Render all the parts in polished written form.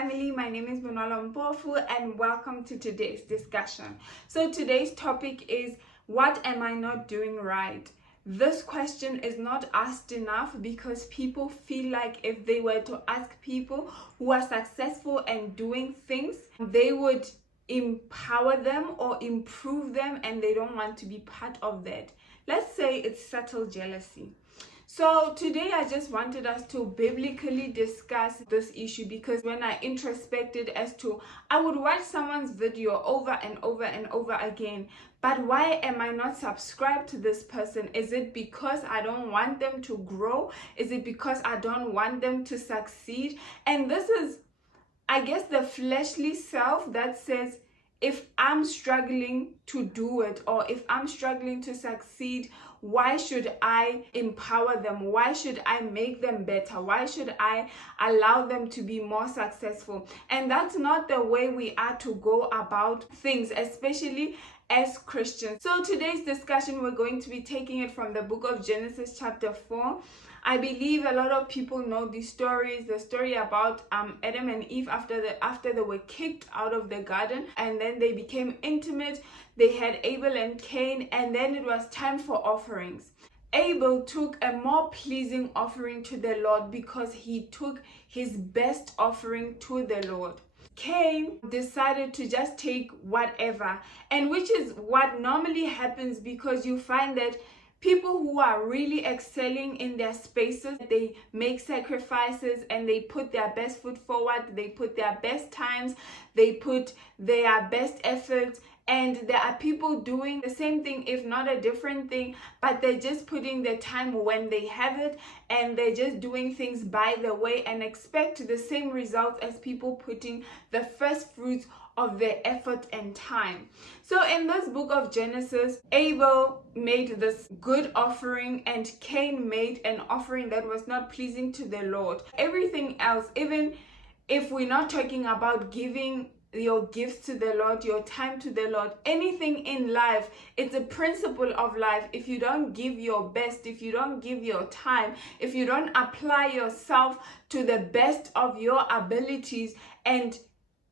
family, my name is Bonolo Mpofu and welcome to today's discussion. So today's topic is, what am I not doing right? This question is not asked enough because people feel like if they were to ask people who are successful and doing things, they would empower them or improve them, and they don't want to be part of that. Let's say it's subtle jealousy. So today I just wanted us to biblically discuss this issue, because when I introspected as to, I would watch someone's video over and over and over again, but why am I not subscribed to this person? Is it because I don't want them to grow? Is it because I don't want them to succeed? And this is, I guess, the fleshly self that says, if I'm struggling to do it, or if I'm struggling to succeed, why should I empower them? Why should I make them better? Why should I allow them to be more successful? And that's not the way we are to go about things, especially as Christians. So today's discussion, we're going to be taking it from the book of Genesis chapter 4. I believe a lot of people know these stories. The story about Adam and Eve after they were kicked out of the garden, and then they became intimate. They had Abel and Cain, and then it was time for offerings. Abel took a more pleasing offering to the Lord because he took his best offering to the Lord. Cain decided to just take whatever, and which is what normally happens, because you find that people who are really excelling in their spaces, they make sacrifices and they put their best foot forward, they put their best times, they put their best efforts. And there are people doing the same thing, if not a different thing, but they're just putting the time when they have it, and they're just doing things by the way and expect the same results as people putting the first fruits of their effort and time. So in this book of Genesis, Abel made this good offering and Cain made an offering that was not pleasing to the Lord. Everything else, even if we're not talking about giving your gifts to the Lord, your time to the Lord, anything in life, it's a principle of life. If you don't give your best, if you don't give your time, if you don't apply yourself to the best of your abilities and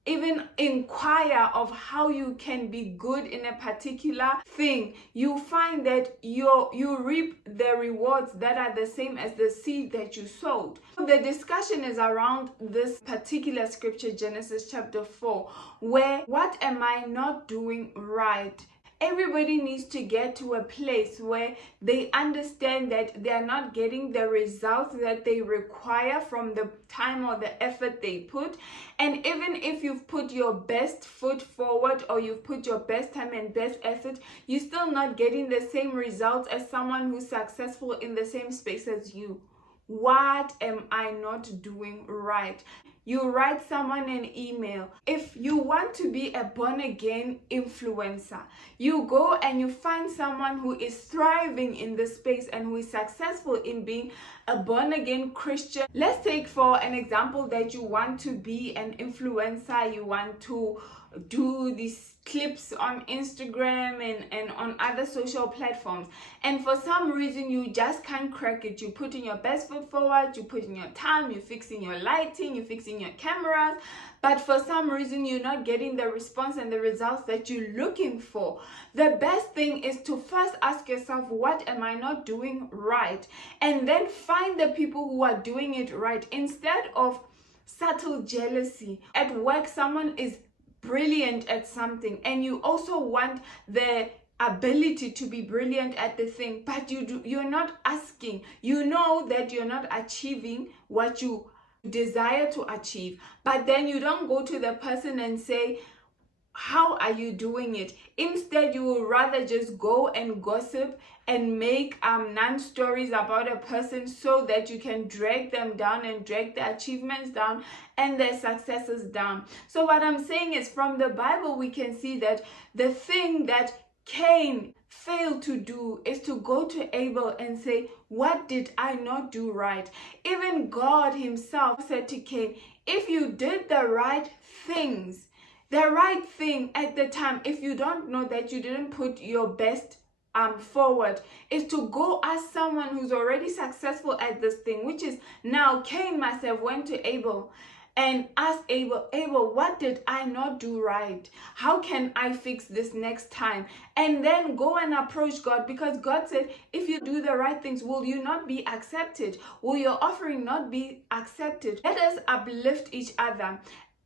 even inquire of how you can be good in a particular thing, you find that you reap the rewards that are the same as the seed that you sowed. The discussion is around this particular scripture, Genesis chapter 4, where what am I not doing right? Everybody needs to get to a place where they understand that they are not getting the results that they require from the time or the effort they put. And even if you've put your best foot forward, or you've put your best time and best effort, you're still not getting the same results as someone who's successful in the same space as you. What am I not doing right? You write someone an email. If you want to be a born-again influencer, you go and you find someone who is thriving in this space and who is successful in being a born-again Christian. Let's take for an example that you want to be an influencer, you want to do these clips on Instagram and on other social platforms, and for some reason you just can't crack it. You're putting your best foot forward, you're putting your time, you're fixing your lighting, you're fixing your cameras, but for some reason you're not getting the response and the results that you're looking for. The best thing is to first ask yourself, what am I not doing right? And then find the people who are doing it right, instead of subtle jealousy. At work, someone is brilliant at something and you also want the ability to be brilliant at the thing, but you're not asking. You know that you're not achieving what you desire to achieve, but then you don't go to the person and say, how are you doing it? Instead, you will rather just go and gossip and make non-stories about a person so that you can drag them down and drag their achievements down and their successes down. So what I'm saying is, from the Bible, we can see that the thing that Cain failed to do is to go to Abel and say, what did I not do right? Even God himself said to Cain, if you did the right things, the right thing at the time, if you don't know that you didn't put your best forward, is to go ask someone who's already successful at this thing, which is now Cain must have went to Abel and ask Abel, what did I not do right? How can I fix this next time? And then go and approach God, because God said, if you do the right things, will you not be accepted? Will your offering not be accepted? Let us uplift each other.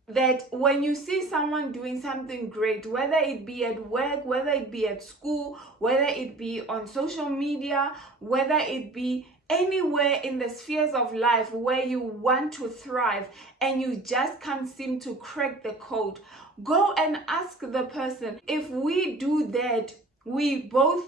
That when you see someone doing something great, whether it be at work, whether it be at school, whether it be on social media, whether it be anywhere in the spheres of life where you want to thrive and you just can't seem to crack the code, go and ask the person. If we do that, we both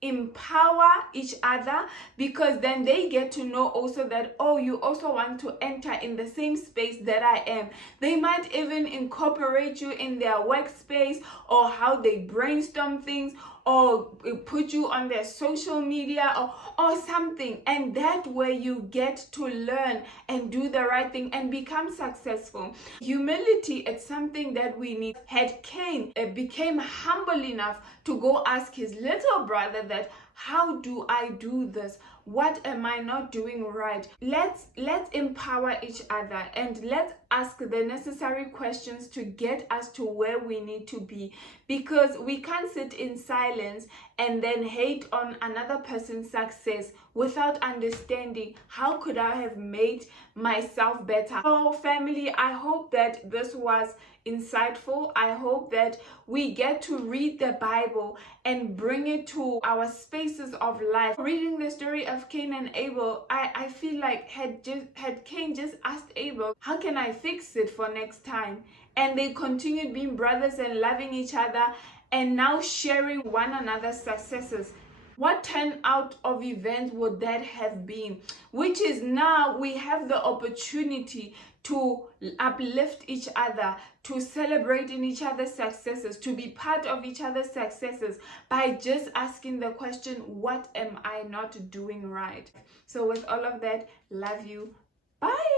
empower each other, because then they get to know also that, oh, you also want to enter in the same space that I am. They might even incorporate you in their workspace, or how they brainstorm things, or put you on their social media, or something. And that way you get to learn and do the right thing and become successful. Humility is something that we need. Had Cain became humble enough to go ask his little brother that, how do I do this? What am I not doing right? Let's empower each other, and let's ask the necessary questions to get us to where we need to be, because we can't sit in silence and then hate on another person's success without understanding, how could I have made myself better? So family, I hope that this was insightful. I hope that we get to read the Bible and bring it to our spaces of life. Reading the story of Cain and Abel, I feel like had Cain just asked Abel, how can I fix it for next time? And they continued being brothers and loving each other, and now sharing one another's successes. What turnout of events would that have been? Which is, now we have the opportunity to uplift each other, to celebrate in each other's successes, to be part of each other's successes, by just asking the question, what am I not doing right? So with all of that, love you. Bye.